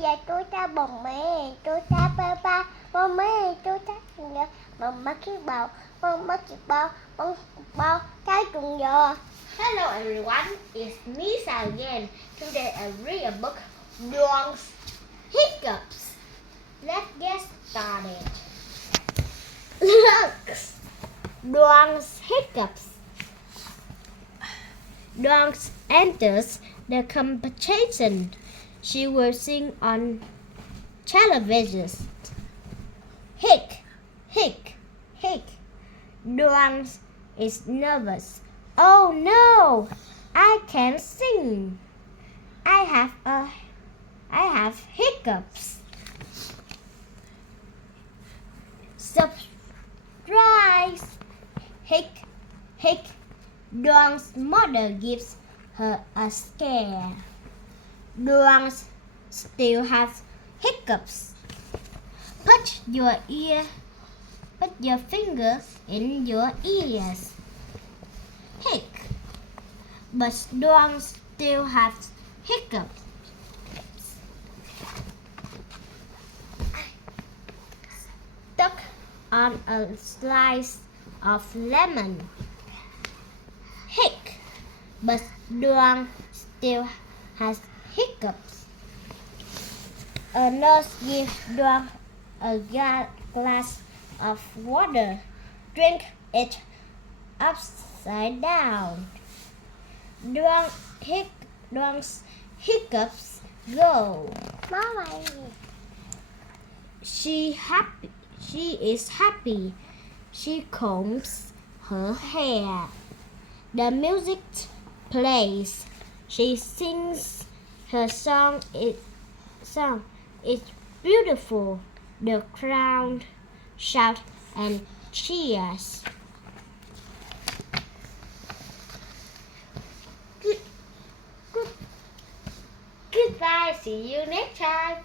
và tôi ta bồng mẹ, tôi ta ba ba, bồng mẹ, tôi ta nhớ, bồng mắt chiếc bầu, bồng mắt chiếc bầu, bồng bầu, cái trùng giò. Hello everyone, it's Misa again. Today I read a book, Dogs Hiccups. Let's get started. Dogs Hiccups. Dogs enters the competition. She will sing on television. Hic, hic, hic. Dogs is nervous. Oh no, I can't sing. I have hiccups. Surprise! Hic, hic. Dawn's mother gives her a scare. Dawn still has hiccups. Put your fingers in your ears. Hic. But Dawn still has hiccups. Stuck on a slice of lemon. Hic. But Dawn still has hiccups. A nurse gives Dawn a glass of water. Drink it upside down. Dawn's hiccups go. Mama. She is happy. She combs her hair. The music plays. She sings her song. It's beautiful. The crowd shouts and cheers. Goodbye. See you next time.